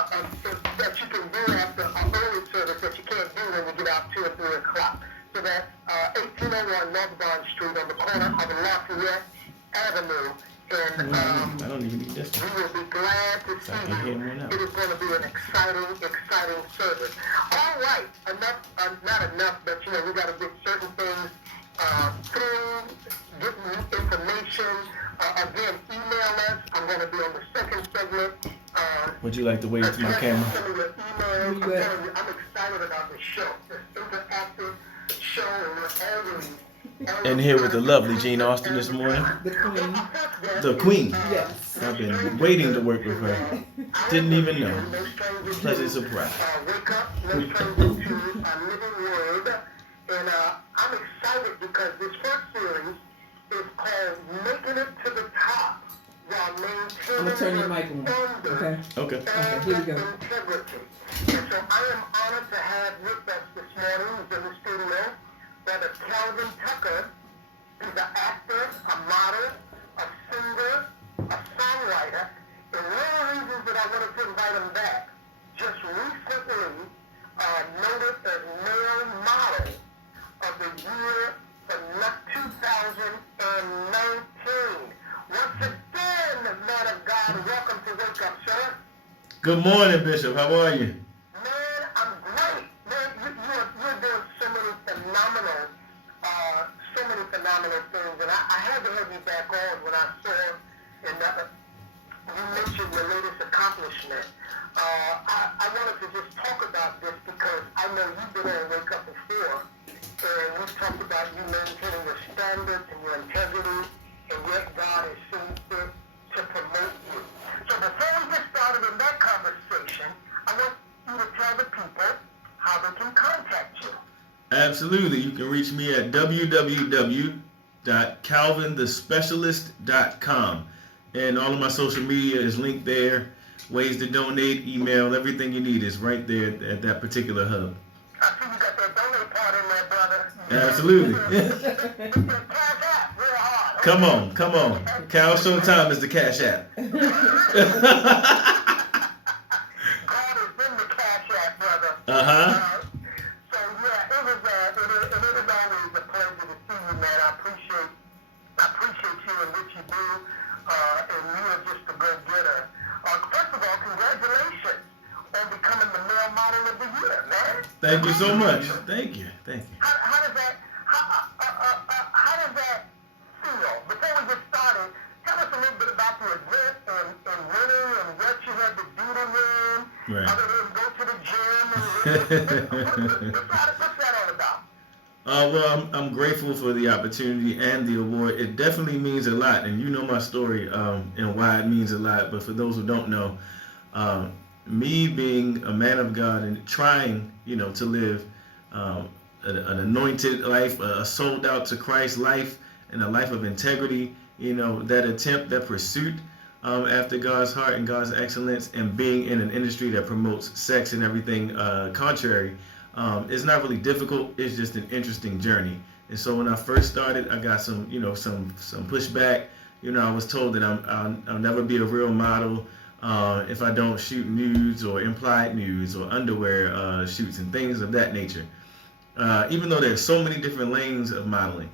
that you can do after an early service that you can't do when you get out 2 or 3 o'clock. So that's 1801 North Bond Street on the corner of Lafayette Avenue. And I don't even need this we one. will be glad to So I see can hear you. one out. It is going to be an exciting service. All right, not enough, but we got to get certain things through, get information. Again, email us. I'm going to be on the second segment. Would you like to wave to my camera? Some of your emails. I'm telling you, I'm excited about the show. This interactive show, and we're always And here with the lovely Jean Alson this morning. The Queen. The Queen. Yes. I've been waiting to work with her. Didn't even know. Pleasant surprise. Wake up, let's turn into a living word. And I'm excited because this first series is called Making It to the Top while maintaining I'm gonna turn your mic on. Okay. Okay. Okay, here we go. integrity. And so I am honored to have with us this morning, who's in the studio, Brother Calvin Tucker. He's an actor, a model, a singer, a songwriter. And one of the reasons that I wanted to invite him back, just recently noted as male model of the year for 2019. Once again, man of God, welcome to Wake Up, sir. Good morning, Bishop. How are you? Man, I'm great. Man, you're doing so many phenomenal things. And I had to have you back on when I saw and you mentioned your latest accomplishment. I wanted to just talk about this because I know you've been on Wake Up before, and we've talked about you maintaining your standards and your integrity, and yet God has seen fit to promote you. So before we get started in that conversation, I want you to tell the people how they can contact you. Absolutely. You can reach me at www.calvinthespecialist.com. And all of my social media is linked there. Ways to donate, email, everything you need is right there at that particular hub. I see you got that donate part in there, brother. Absolutely. Cash out real hard. Come on. Cal Showtime is the Cash App. God is in the Cash App, brother. Uh-huh. So yeah, it is always a pleasure to see you, man. I appreciate you and what you do, and you are just a go-getter. First of all, congratulations on becoming the male model of the year, man. Thank you so much. Thank you. How does that feel? Before we get started, tell us a little bit about the event and winning and what you had to do to win. Right. Other than go to the gym what's that all about? Well, I'm grateful for the opportunity and the award. It definitely means a lot, and you know my story and why it means a lot. But for those who don't know, me being a man of God and trying, to live an anointed life, a sold out to Christ life, and a life of integrity, that attempt, that pursuit after God's heart and God's excellence, and being in an industry that promotes sex and everything contrary. It's not really difficult. It's just an interesting journey. And so when I first started, I got some pushback. I was told that I'll never be a real model if I don't shoot nudes or implied nudes or underwear shoots and things of that nature. Even though there's so many different lanes of modeling,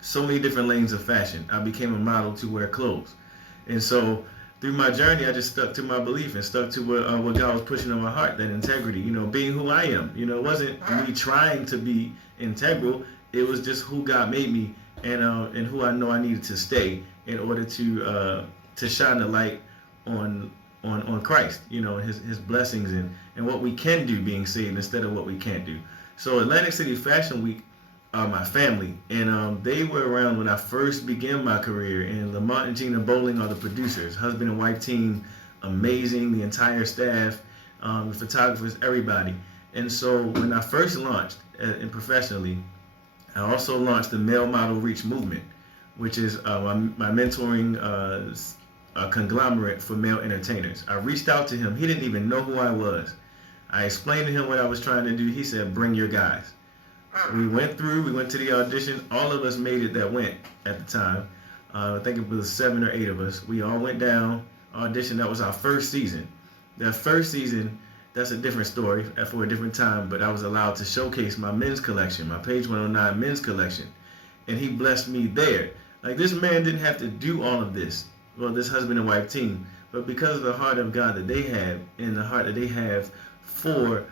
so many different lanes of fashion, I became a model to wear clothes. And so through my journey, I just stuck to my belief and stuck to what God was pushing on my heart, that integrity, being who I am. It wasn't me trying to be integral. It was just who God made me and who I know I needed to stay in order to shine the light on Christ, his blessings and what we can do being saved instead of what we can't do. So Atlantic City Fashion Week are my family, and they were around when I first began my career, and Lamont and Gina Bowling are the producers, husband and wife team, amazing, the entire staff, the photographers, everybody. And so when I first launched and professionally, I also launched the Male Model Reach Movement, which is my mentoring conglomerate for male entertainers. I reached out to him. He didn't even know who I was. I explained to him what I was trying to do. He said, bring your guys. We went to the audition. All of us made it that went at the time. I think it was 7 or 8 of us. We all went down, auditioned. That was our first season. That first season, that's a different story for a different time, but I was allowed to showcase my men's collection, my Page 109 men's collection, and he blessed me there. Like, this man didn't have to do all of this, well, this husband and wife team, but because of the heart of God that they have and the heart that they have for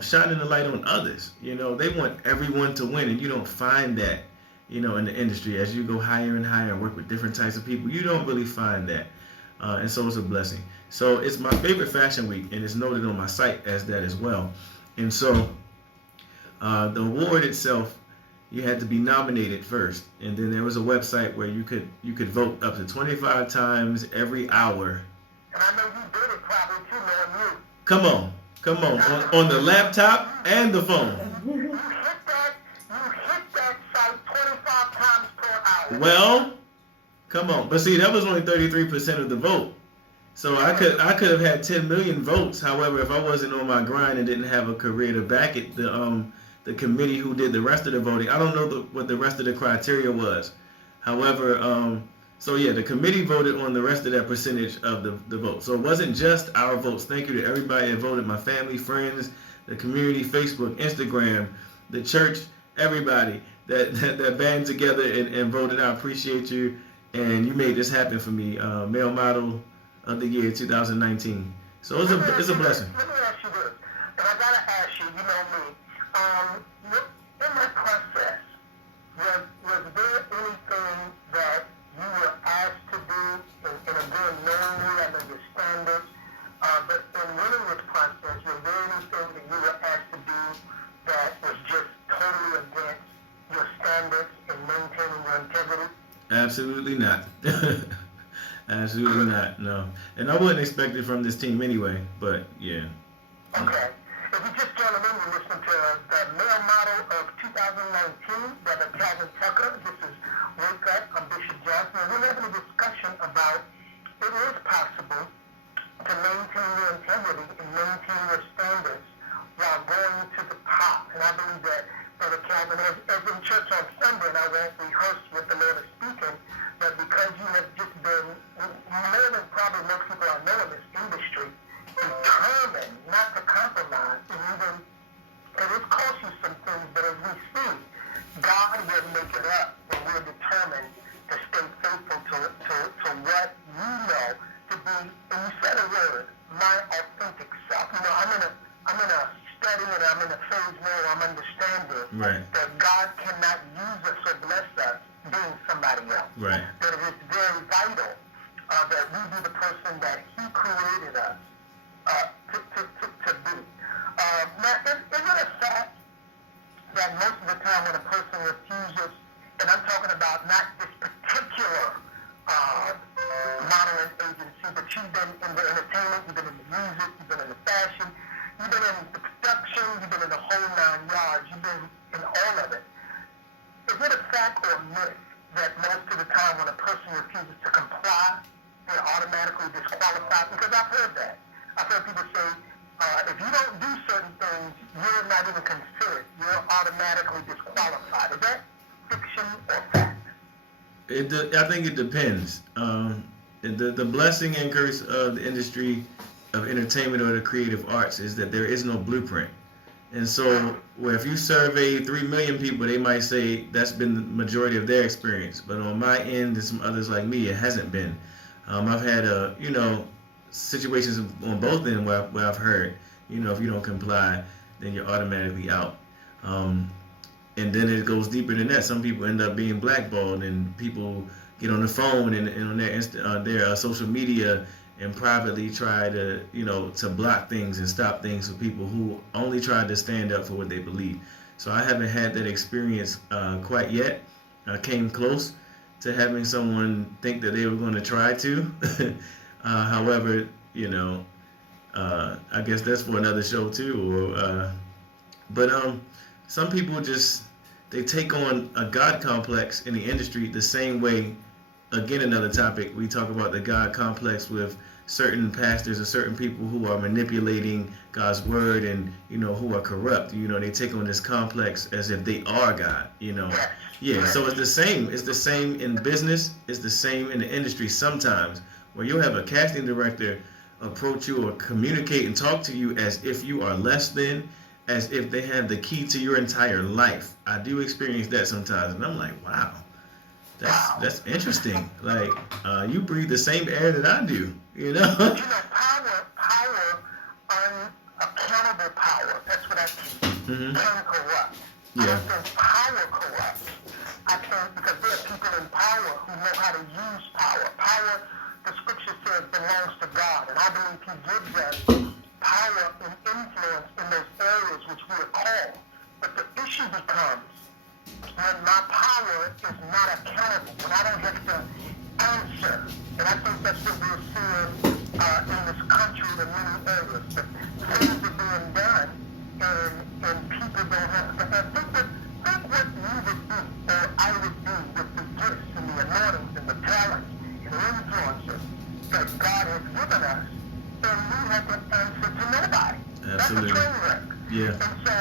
shining the light on others. You know, they want everyone to win, and you don't find that, you know, in the industry. As you go higher and higher and work with different types of people, you don't really find that. And so it's a blessing. So it's my favorite fashion week, and it's noted on my site as that as well. And so the award itself, you had to be nominated first, and then there was a website where you could vote up to 25 times every hour. And I know you did it probably too, man. Come on the laptop and the phone. You hit that site 25 times per hour. Well, come on, but see, that was only 33% of the vote. So I could have had 10 million votes. However, if I wasn't on my grind and didn't have a career to back it, the committee who did the rest of the voting, I don't know what the rest of the criteria was. However, so yeah, the committee voted on the rest of that percentage of the vote. So it wasn't just our votes. Thank you to everybody that voted, my family, friends, the community, Facebook, Instagram, the church, everybody that band together and voted. I appreciate you, and you made this happen for me. Male Model of the Year 2019. So it's a blessing. Let me ask you this, and I gotta ask you, you know me, in that process, was there anything that you were asked to do, and again, knowing you, I know your standards, but in winning this process, was there anything that you were asked to do that was just totally against your standards in maintaining your integrity? Absolutely not. Absolutely not, no. And I wouldn't expect it from this team anyway, but yeah. Okay. If you just joined in, you're listening to the Male Model of 2019, Brother Calvin Tucker. This is Wake Up. I'm Bishop Johnson. And we're having a discussion about it is possible to maintain your integrity and maintain your standards while going to the top. And I believe that, Brother Calvin, as in church on Sunday, and I won't rehearse what the Lord is speaking, but because you have just been, more than probably most people I know in this industry, determined not to compromise, and even, it has cost you some things, but as we see, God will make it up when we're determined to stay faithful to what you know to be, and you said a word, my authentic self. You know, I'm in a study, and I'm in a phase now where I'm understanding that God cannot use us or bless us being somebody else. Right. That it is very vital that we be the person that He created us to be. Now, is it a fact that most of the time when a person refuses, and I'm talking about not this particular modeling agency, but you've been in the entertainment, you've been in the music, you've been in the fashion, you've been in the production, you've been in the whole 9 yards, you've been in all of it. Is it a fact or a myth that most of the time when a person refuses to comply, they're automatically disqualified? Because I've heard that. I've heard people say, if you don't do certain things, you're not even considered. You're automatically disqualified. Is that fiction or fact? I think it depends. The blessing and curse of the industry of entertainment or the creative arts is that there is no blueprint. And so, where if you survey 3 million people, they might say that's been the majority of their experience. But on my end and some others like me, it hasn't been. I've had situations on both ends where I've heard, you know, if you don't comply, then you're automatically out. And then it goes deeper than that. Some people end up being blackballed, and people get on the phone and on their social media and privately try to, you know, to block things and stop things for people who only tried to stand up for what they believe. So I haven't had that experience quite yet. I came close to having someone think that they were going to try to. However, you know, I guess that's for another show too. But some people just, they take on a God complex in the industry the same way. Again, another topic, we talk about the God complex with certain pastors or certain people who are manipulating God's word and, you know, who are corrupt. You know, they take on this complex as if they are God, you know. Yeah, so it's the same. It's the same in business. It's the same in the industry sometimes, where you'll have a casting director approach you or communicate and talk to you as if you are less than, as if they have the key to your entire life. I do experience that sometimes, and I'm like, wow, that's interesting. Like, you breathe the same air that I do, you know? Power, unaccountable power, that's what I think, Mm-hmm. can corrupt. I Yeah. don't think power corrupts. I think because there are people in power who know how to use power. Power, the scripture says, belongs to God, and I believe He gives us power and influence in those areas which we are called. But the issue becomes when my power is not accountable, when I don't have to answer. And I think that's what we're seeing in this country in many areas. That things are being done and people don't have to answer. Think what you would do or I would do with the gifts and the anointings and the talents and the influences that God has given us, and we have to answer to nobody. Absolutely. That's a train wreck. Yeah. And so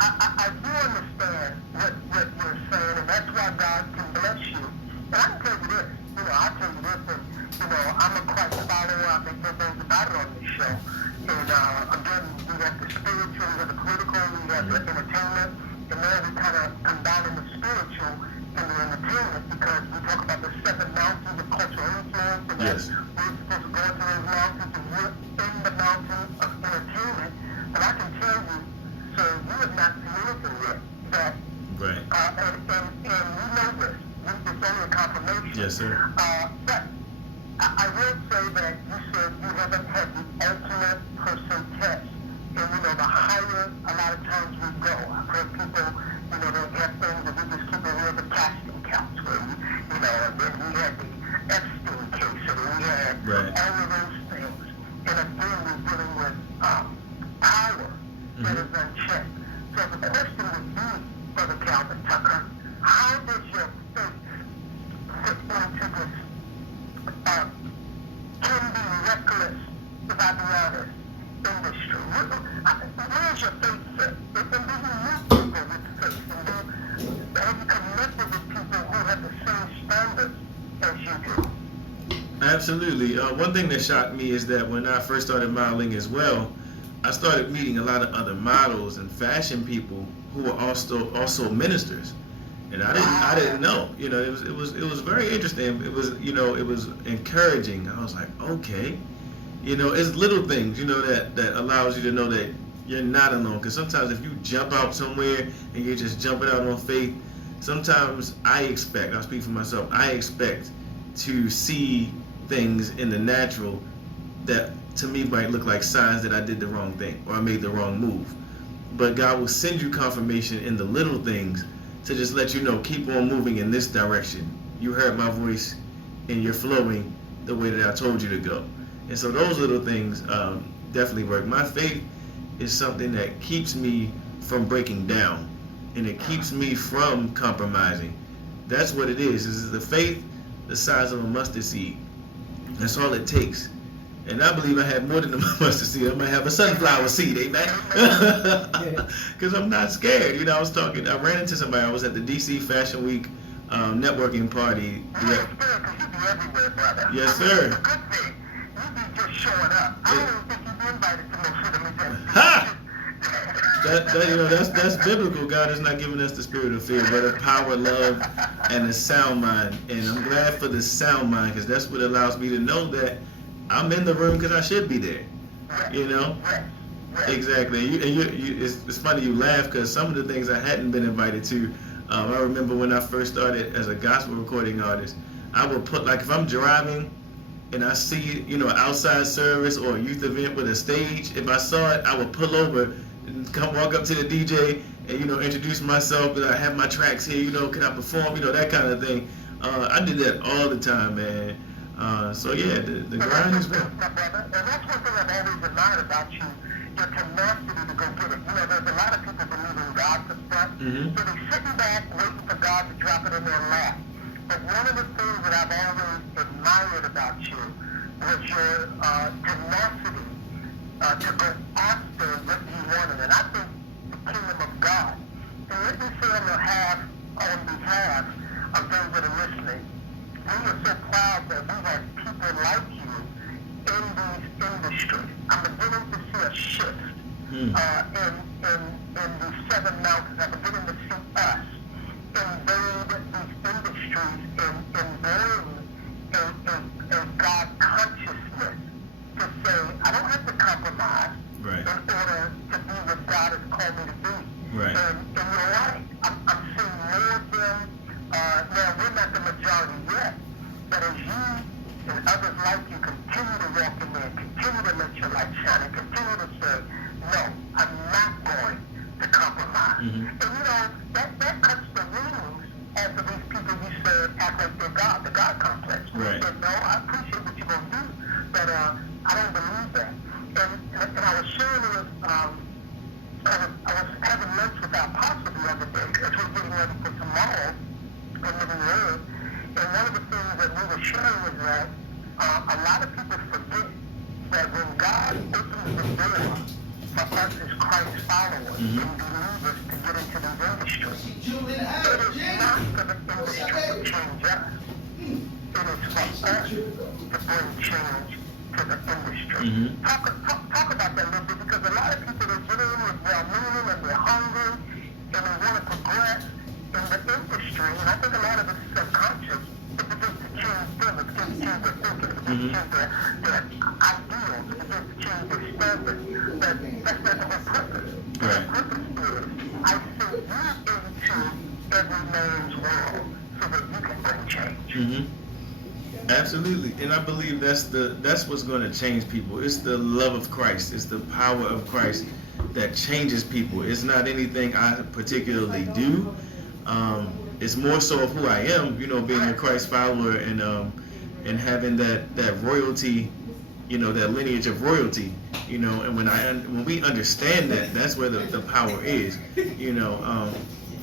I do understand what you're saying, and that's why God can bless you. And I can tell you this, I'll tell you this, and, I'm a Christ follower. I make no bones about it on this show. And, again, we have the spiritual, we have the political, we have the entertainment, and now we kind of combine the spiritual and the entertainment because we talk about the 7 mountains of cultural influence, and Yes. we're supposed to go into those mountains, and we're in the mountain of entertainment. But I can tell you, so you have not seen anything yet, that, Right. and you know this, it's only a confirmation. Yes, sir. But I will say that you said you haven't had the ultimate person test. And, the higher a lot of times we go, I've heard people, they have things that we just keep it real, the casting couch, where and then we had the Epstein case, and we had Right. all of those things. And again, we're dealing with power that is unchecked. So the question would be, Brother Calvin Tucker, how does your faith fit into this can be reckless, if I be honest, industry? Where's your faith fit? And do you meet people with faith? And have you connected with people who have the same standards as you do? Absolutely. One thing that shocked me is that when I first started modeling as well, I started meeting a lot of other models and fashion people who were also ministers, and I didn't know. It was very interesting. It was it was encouraging. I was like, okay, it's little things that allows you to know that you're not alone. Because sometimes if you jump out somewhere and you're just jumping out on faith, sometimes I'll speak for myself. I expect to see things in the natural that to me might look like signs that I did the wrong thing or I made the wrong move. But God will send you confirmation in the little things to just let you know, keep on moving in this direction. You heard my voice and you're flowing the way that I told you to go. And so those little things definitely work. My faith is something that keeps me from breaking down, and it keeps me from compromising. That's what it is the faith the size of a mustard seed. That's all it takes. And I believe I have more than a mustard seed. I might have a sunflower seed, amen? Because I'm not scared. I ran into somebody. I was at the DC Fashion Week networking party. You're scared because you be everywhere, brother. Yes, sir. It's a good thing. You be just showing up. I don't even think you be invited to no shit of events. Ha! That's biblical. God has not given us the spirit of fear, but of power, love, and a sound mind. And I'm glad for the sound mind because that's what allows me to know that I'm in the room because I should be there. Exactly. It's funny you laugh because some of the things I hadn't been invited to. I remember when I first started as a gospel recording artist, I would put if I'm driving and I see outside service or a youth event with a stage, if I saw it, I would pull over and walk up to the DJ and introduce myself. And I have my tracks here. Can I perform? That kind of thing. I did that all the time, man. So yeah, the grind is real. My brother, and that's one thing I've always admired about you, your tenacity to go get it. There's a lot of people believe in God for stuff, so they're sitting back waiting for God to drop it in their lap. But one of the things that I've always admired about you was your tenacity to go after what you wanted. And I think the kingdom of God, and let me say on behalf of those that are listening, we are so proud that we have people like you in these industry. I'm beginning to see a shift in these 7 mountains. I'm beginning to see us invade these industries and bring a God consciousness to say, I don't have to compromise Right. in order to be what God has called me to be. Right. And you're right. I'm seeing more of them. Now, we're not the majority yet, but as you and others like you continue to walk in there, continue to let your light shine, and continue to say, no, I'm not going to compromise. Mm-hmm. And you know, that cuts the wings off of these people you said act like they're God, the God complex. Right. You said, no, I appreciate what you're going to do, but I don't believe that. And I was sharing with, I was having lunch with our apostle the other day as we're getting ready for tomorrow in Living Word. And one of the things that we were sharing was that a lot of people forget that when God opens the door for us as Christ followers and believers to get into these industries, it is not for the industry to change us. It is for us to bring change to the industry. Mm-hmm. Talk about that a little bit, because a lot of people are getting in with their meaning and they're hungry and they want to progress in the industry, and I think a lot of it is subconscious. It begins to change them, it begins to change their thinking, it begins to change their ideals, it begins to change their standards. But that's not the whole purpose. Right. The purpose is, I send you into every man's world so that you can bring change. Mm-hmm. Absolutely, and I believe that's what's going to change people. It's the love of Christ. It's the power of Christ that changes people. It's not anything I particularly do. It's more so of who I am. You know, being a Christ follower and having that royalty, you know, that lineage of royalty. You know, and when we understand that, that's where the power is. You know.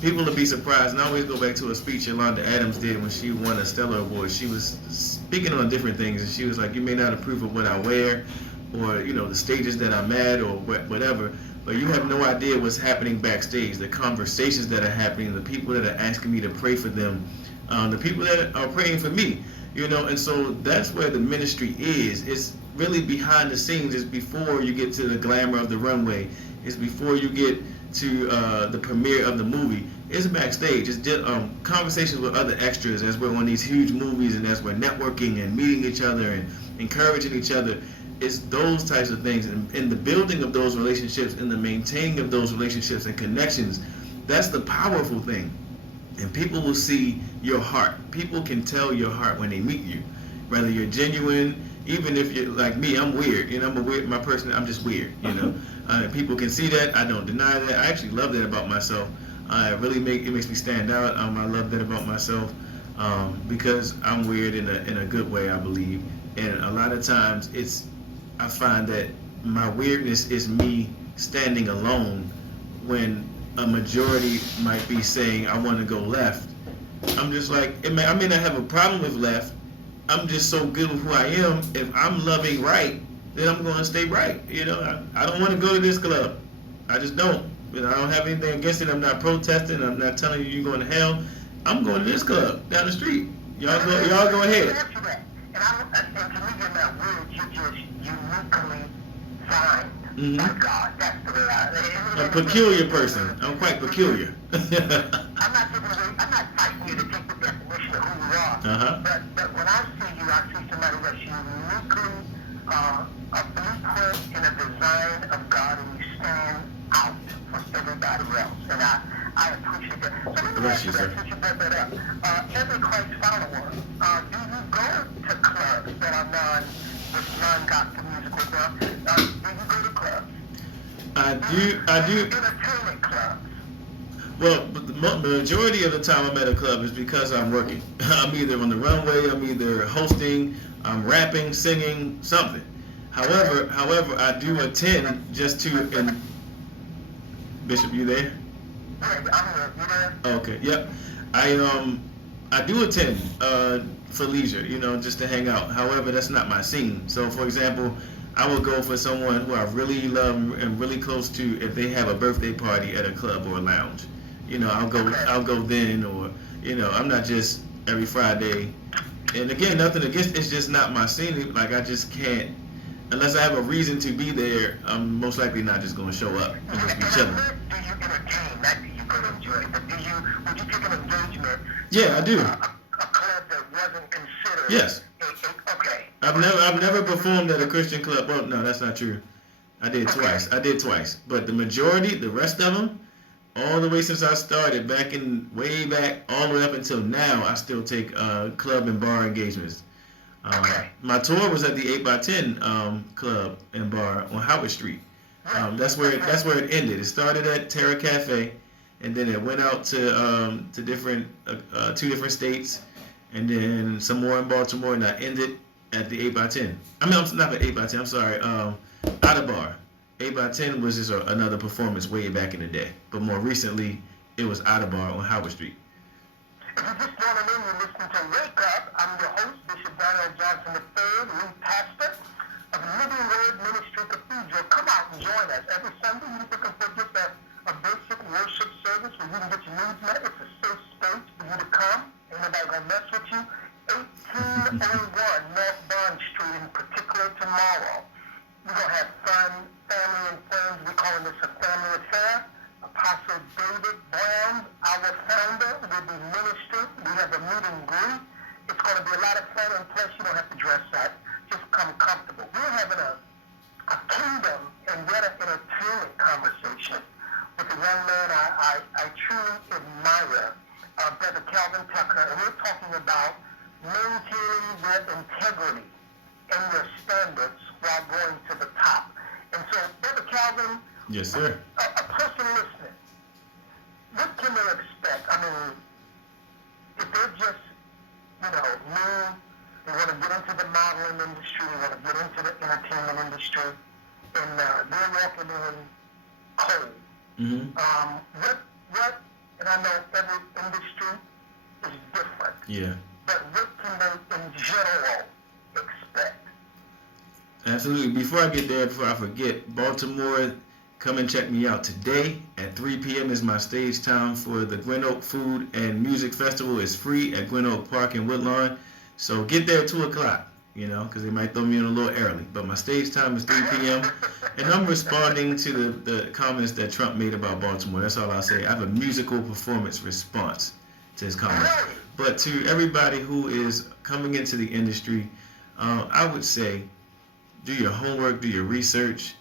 People will be surprised, and I always go back to a speech Yolanda Adams did when she won a Stellar Award. She was speaking on different things, and she was like, you may not approve of what I wear, or, you know, the stages that I'm at, or whatever, but you have no idea what's happening backstage, the conversations that are happening, the people that are asking me to pray for them, the people that are praying for me, you know, and so that's where the ministry is. It's really behind the scenes. It's before you get to the glamour of the runway. It's before you get to the premiere of the movie. It's backstage. It's conversations with other extras as we're on these huge movies and as we're networking and meeting each other and encouraging each other. It's those types of things, and in the building of those relationships and the maintaining of those relationships and connections, that's the powerful thing. And people will see your heart. People can tell your heart when they meet you, whether you're genuine, even if you're like me. I'm weird, you know. I'm just weird, you know. People can see that. I don't deny that. I actually love that about myself. It makes me stand out. I love that about myself because I'm weird in a good way, I believe. And a lot of times I find that my weirdness is me standing alone when a majority might be saying I want to go left. I'm just like, I may not have a problem with left. I'm just so good with who I am. If I'm loving right, then I'm going to stay right. You know, I don't want to go to this club. I just don't. You know, I don't have anything against it. I'm not protesting. I'm not telling you you're going to hell. I'm going to this club down the street. Y'all go ahead. And to me, you're not weird. You're just uniquely fine by Mm-hmm. God. That's the way A peculiar person. I'm quite peculiar. I'm not fighting you to take the definition of who you are. Uh-huh. But when I see somebody that's uniquely a blueprint and a design of God, and you stand out from everybody else. And I appreciate that. So let me ask you that, since you brought that up. Every Christ follower, do you go to clubs that are non-gospel musical clubs? Do you go to clubs? I do. Entertainment clubs. Well, but the majority of the time I'm at a club is because I'm working. I'm either on the runway, I'm either hosting, I'm rapping, singing, something. However, I do attend just to, and Bishop, you there? I'm here. You there? Okay, yep. I do attend for leisure, you know, just to hang out. However, that's not my scene. So, for example, I will go for someone who I really love and really close to if they have a birthday party at a club or a lounge. You know, I'll go then, or, you know, I'm not just every Friday. And again, nothing against, it's just not my scene. Like, I just can't unless I have a reason to be there, I'm most likely not just going to show up and just be chilling. Do you entertain? Not do you go to enjoy, but would you take an engagement? Yeah, I do. A club that wasn't considered. Yes. Okay. I've never performed at a Christian club. Well, no, that's not true. I did twice. But the majority, the rest of them, all the way since I started way back, all the way up until now, I still take club and bar engagements. My tour was at the 8x10 club and bar on Howard Street. That's where it ended. It started at Terra Cafe, and then it went out to different 2 different states, and then some more in Baltimore, and I ended at the 8x10. I mean, I'm not at 8x10. I'm sorry. Out of bar. 8x10 was just another performance way back in the day, but more recently it was Out of Bar on Howard Street. If you just joining in, you're listening to Wake Up. I'm your host, Bishop Darneal Johnson III, lead pastor of Living Word Ministry Cathedral. Come out and join us every Sunday. You're looking for just a basic worship service where you can get your needs met. It's a safe space for you to come. Ain't nobody gonna mess with you. 1801 North Bond Street in particular tomorrow. We're going to have fun, family and friends. We're calling this a family affair. Apostle David Brown, our founder, will be ministering. We have a meet and greet. It's going to be a lot of fun, and plus you don't have to dress up. Just come comfortable. We're having a kingdom and yet an entertainment conversation with a young man I truly admire, Brother Calvin Tucker, and we're talking about maintaining your integrity and your standards while going to the top. And so, Brother Calvin, yes, sir. A person listening, what can they expect? I mean, if they're just, new, they want to get into the modeling industry, they want to get into the entertainment industry, and they're walking in cold. What, and I know every industry is different. Yeah. But what can they, in general, expect? Absolutely. Before I get there, before I forget, Baltimore, come and check me out today at 3 p.m. is my stage time for the Gwynn Food and Music Festival. It's free at Gwynn Park in Woodlawn. So get there at 2 o'clock, because they might throw me in a little early. But my stage time is 3 p.m. And I'm responding to the comments that Trump made about Baltimore. That's all I'll say. I have a musical performance response to his comments. But to everybody who is coming into the industry, I would say, do your homework, do your research,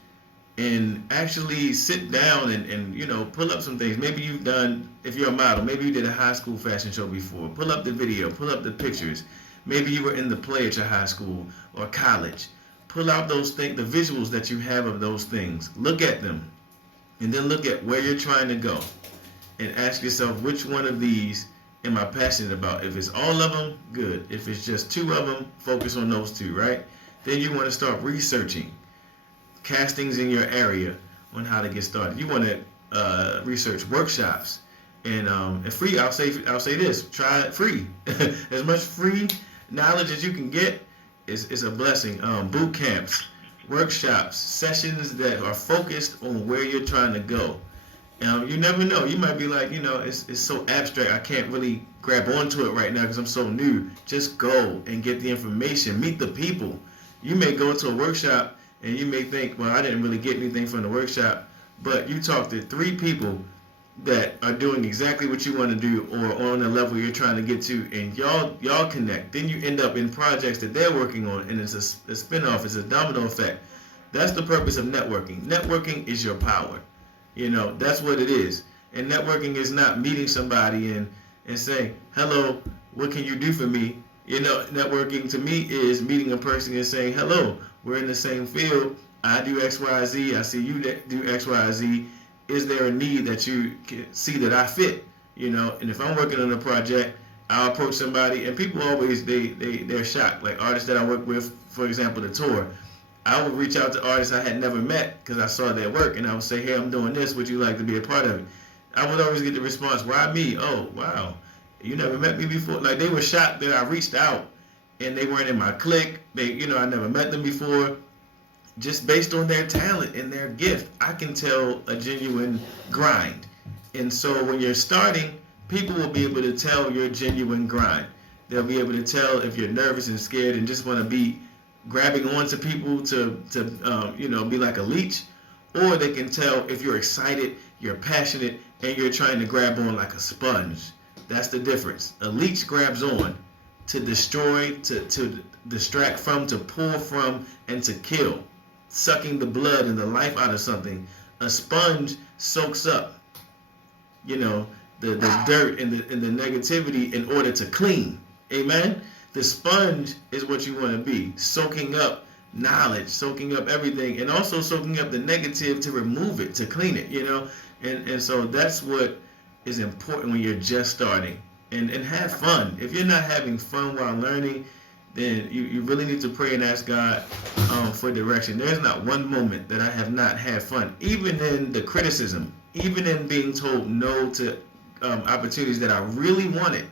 and actually sit down and pull up some things. Maybe you've done, if you're a model, maybe you did a high school fashion show before. Pull up the video, pull up the pictures. Maybe you were in the play at your high school or college. Pull out those things, the visuals that you have of those things. Look at them, and then look at where you're trying to go, and ask yourself, which one of these am I passionate about? If it's all of them, good. If it's just 2 of them, focus on those 2, right? Then you want to start researching castings in your area on how to get started. You want to research workshops and free. I'll say this: try it free. As much free knowledge as you can get is a blessing. Boot camps, workshops, sessions that are focused on where you're trying to go. You never know. You might be like, it's so abstract. I can't really grab onto it right now because I'm so new. Just go and get the information. Meet the people. You may go to a workshop and you may think, well, I didn't really get anything from the workshop, but you talk to 3 people that are doing exactly what you want to do or on the level you're trying to get to, and y'all connect. Then you end up in projects that they're working on, and it's a spin-off. It's a domino effect. That's the purpose of networking. Networking is your power. That's what it is. And networking is not meeting somebody and saying, hello, what can you do for me? Networking to me is meeting a person and saying, hello, we're in the same field. I do X, Y, Z. I see you do X, Y, Z. Is there a need that you can see that I fit? And if I'm working on a project, I'll approach somebody, and people always, they're shocked. Like artists that I work with, for example, the tour, I would reach out to artists I had never met because I saw their work, and I would say, hey, I'm doing this. Would you like to be a part of it? I would always get the response, why me? Oh, wow. You never met me before? Like, they were shocked that I reached out and they weren't in my clique. I never met them before. Just based on their talent and their gift, I can tell a genuine grind. And so when you're starting, people will be able to tell your genuine grind. They'll be able to tell if you're nervous and scared and just want to be grabbing onto people to be like a leech, or they can tell if you're excited, you're passionate, and you're trying to grab on like a sponge. That's the difference. A leech grabs on to destroy, to distract from, to pull from, and to kill, sucking the blood and the life out of something. A sponge soaks up, the dirt and the negativity in order to clean. Amen? The sponge is what you want to be, soaking up knowledge, soaking up everything, and also soaking up the negative to remove it, to clean it, And so that's what is important when you're just starting. And have fun. If you're not having fun while learning, then you really need to pray and ask God for direction. There's not one moment that I have not had fun, even in the criticism, even in being told no to opportunities that I really wanted.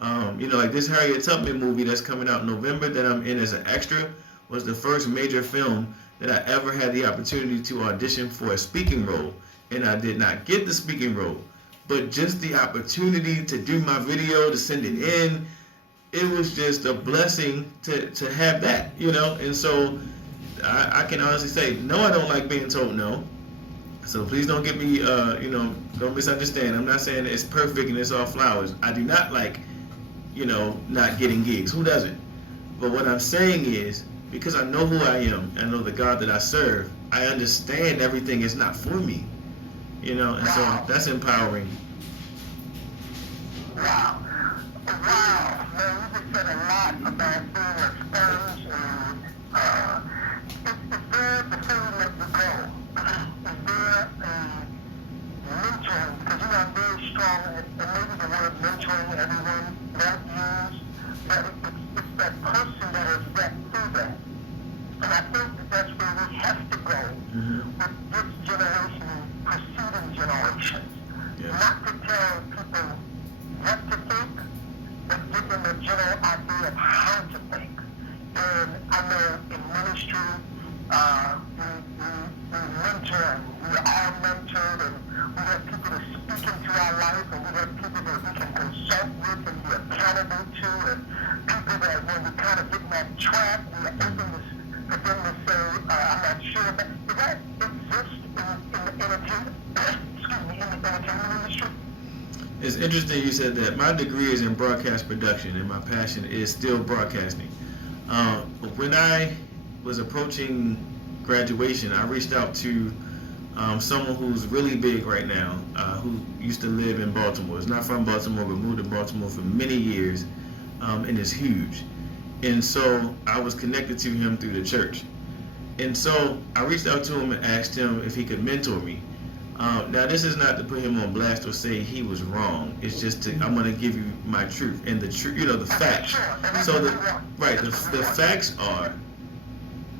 Like this Harriet Tubman movie that's coming out in November that I'm in as an extra was the first major film that I ever had the opportunity to audition for a speaking role. And I did not get the speaking role, but just the opportunity to do my video, to send it in, it was just a blessing to have that, And so I can honestly say, no, I don't like being told no. So please don't get me, don't misunderstand. I'm not saying it's perfect and it's all flowers. I do not like, not getting gigs. Who doesn't? But what I'm saying is, because I know who I am, I know the God that I serve, I understand everything is not for me, and so that's empowering. Wow. Wow. Man, you just said a lot about being a sponge, and is there, before we let you go, is there a mentoring, because I'm very strong, and maybe the word mentoring everyone won't use, but it's that person that has got through that. And I think that's where we have to go with this generation and preceding generations. Yeah. Not to tell people what to think, but give them a general idea of how to think. And I know in ministry, we mentor, and we are mentored, and we have people to speak into our life, and we have people that we can consult with and be accountable to, and people that when we kind of get in that trap, we are able for them to say, I'm not sure, but does that exist in the entertainment, in the entertainment industry? It's interesting you said that. My degree is in broadcast production, and my passion is still broadcasting. When I was approaching graduation, I reached out to someone who's really big right now, who used to live in Baltimore. Is not from Baltimore, but moved to Baltimore for many years, and is huge. And so I was connected to him through the church. And so I reached out to him and asked him if he could mentor me. Now, this is not to put him on blast or say he was wrong. It's just I'm going to give you my truth and the truth, the facts. So the facts are,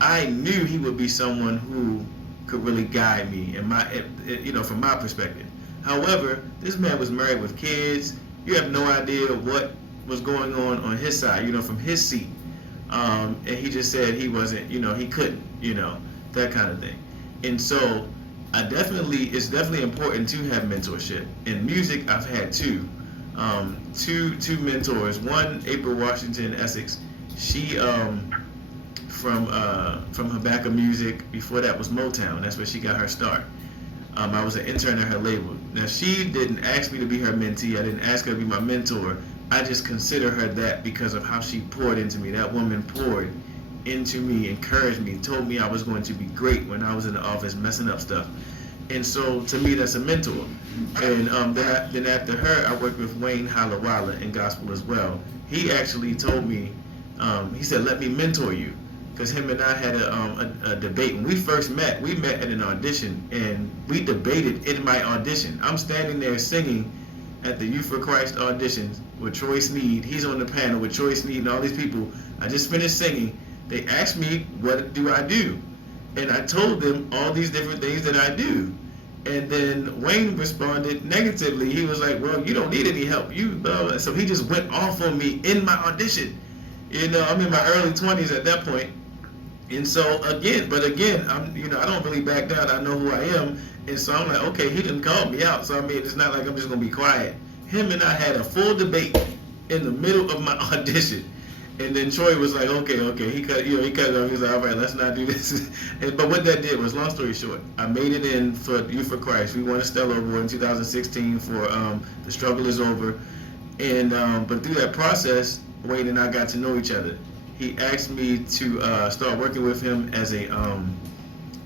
I knew he would be someone who could really guide me from my perspective. However, this man was married with kids. You have no idea what was going on his side, from his seat. And he just said he wasn't, he couldn't, that kind of thing. And so it's definitely important to have mentorship. In music, I've had two mentors. One, April Washington, Essex. She from Habakkuk Music. Before that was Motown. That's where she got her start. I was an intern at her label. Now, she didn't ask me to be her mentee. I didn't ask her to be my mentor. I just consider her that because of how she poured into me. That woman poured into me, encouraged me, told me I was going to be great when I was in the office messing up stuff. And so to me, that's a mentor. And then after her, I worked with Wayne Halawala in gospel as well. He actually told me, he said, let me mentor you. Because him and I had a debate. When we first met, we met at an audition, and we debated in my audition. I'm standing there singing at the Youth for Christ auditions with Troy Sneed. He's on the panel with Troy Sneed and all these people. I just finished singing. They asked me, what do I do? And I told them all these different things that I do. And then Wayne responded negatively. He was like, well, you don't need any help. So he just went off on me in my audition. I'm in my early 20s at that point. And so again, I'm, I don't really back down. I know who I am. And so I'm like, okay, he didn't call me out. So I mean, it's not like I'm just going to be quiet. Him and I had a full debate in the middle of my audition. And then Troy was like, okay. He cut it off. He's like, all right, let's not do this. But what that did was, long story short, I made it in for Youth for Christ. We won a Stellar Award in 2016 for The Struggle Is Over. And but through that process, Wayne and I got to know each other. He asked me to start working with him as a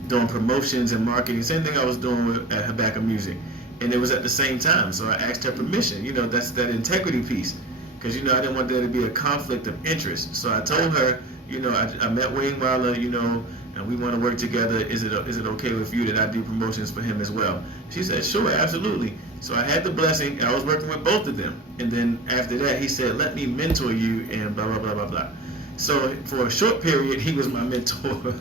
doing promotions and marketing, same thing I was doing at Habakkuk Music. And it was at the same time, so I asked her permission. That's that integrity piece. Because, I didn't want there to be a conflict of interest. So I told her, I met Wayne Wilder, and we want to work together. Is it okay with you that I do promotions for him as well? She said, sure, absolutely. So I had the blessing, and I was working with both of them. And then after that, he said, let me mentor you, and blah, blah, blah, blah, blah. So for a short period, he was my mentor.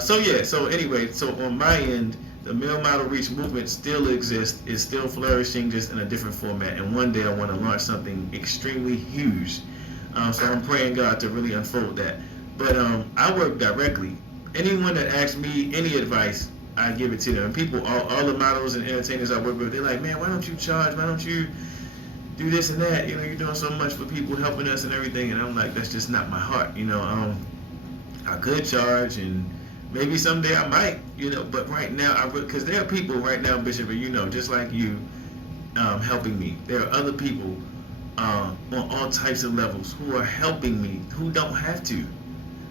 So on my end, the Male Model Reach movement still exists. It's still flourishing, just in a different format. And one day I want to launch something extremely huge. So I'm praying God to really unfold that. But I work directly. Anyone that asks me any advice, I give it to them. And people, all the models and entertainers I work with, they're like, man, why don't you charge? Why don't you do this and that? You're doing so much for people, helping us and everything. And I'm like, that's just not my heart. I could charge, and maybe someday I might, but right now, because there are people right now, Bishop, just like you, helping me. There are other people on all types of levels who are helping me, who don't have to,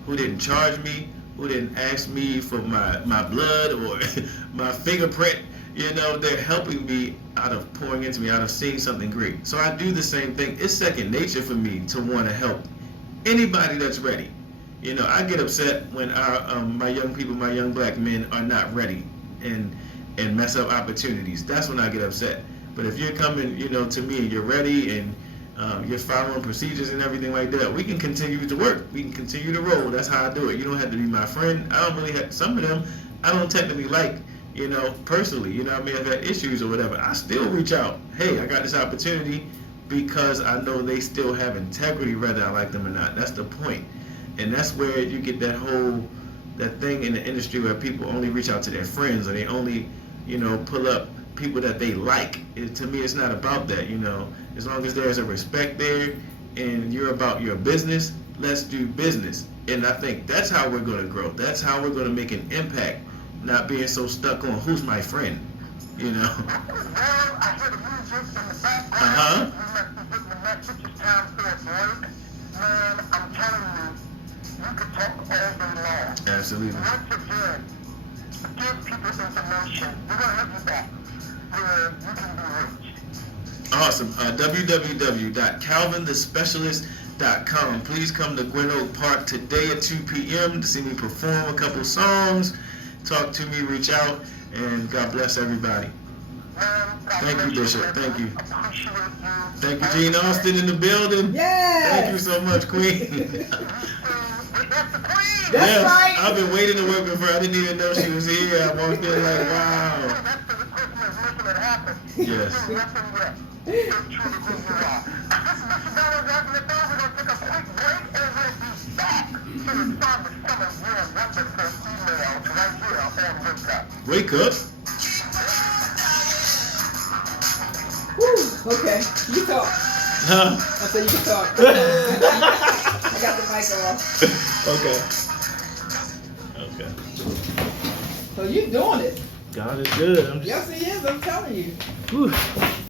who didn't charge me, who didn't ask me for my blood or my fingerprint. They're helping me out of pouring into me, out of seeing something great. So I do the same thing. It's second nature for me to want to help anybody that's ready. I get upset when my young people, my young black men are not ready and mess up opportunities. That's when I get upset. But if you're coming, to me and you're ready and you're following procedures and everything like that, we can continue to work. We can continue to roll. That's how I do it. You don't have to be my friend. I don't really have, some of them I don't technically like, personally. I may have had issues or whatever. I still reach out. Hey, I got this opportunity because I know they still have integrity whether I like them or not. That's the point. And that's where you get that thing in the industry where people only reach out to their friends, or they only, pull up people that they like. To me, it's not about that, As long as there's a respect there and you're about your business, let's do business. And I think that's how we're going to grow. That's how we're going to make an impact, not being so stuck on who's my friend, Well, I hear the music in the background. Uh-huh. The message is time for a break. Man, I'm telling you, you could talk all day long. Absolutely. Once again, give people information. We're going to have you back where you can be reached. Awesome. www.calvinthespecialist.com. Please come to Gwynn Oak Park today at 2 p.m. to see me perform a couple songs. Talk to me, reach out, and God bless everybody. Thank you, Bishop. Thank you. Thank you, Jean Alson in the building. Yes. Thank you so much, Queen. That's right. I've been waiting to work with her. I didn't even know she was here. I walked in like, wow. Yes. Wake up. Woo. Okay. You talk. Huh? I said you can talk. I got the mic off. Okay. So you doing it. God is good. Yes, he is. I'm telling you. Whew.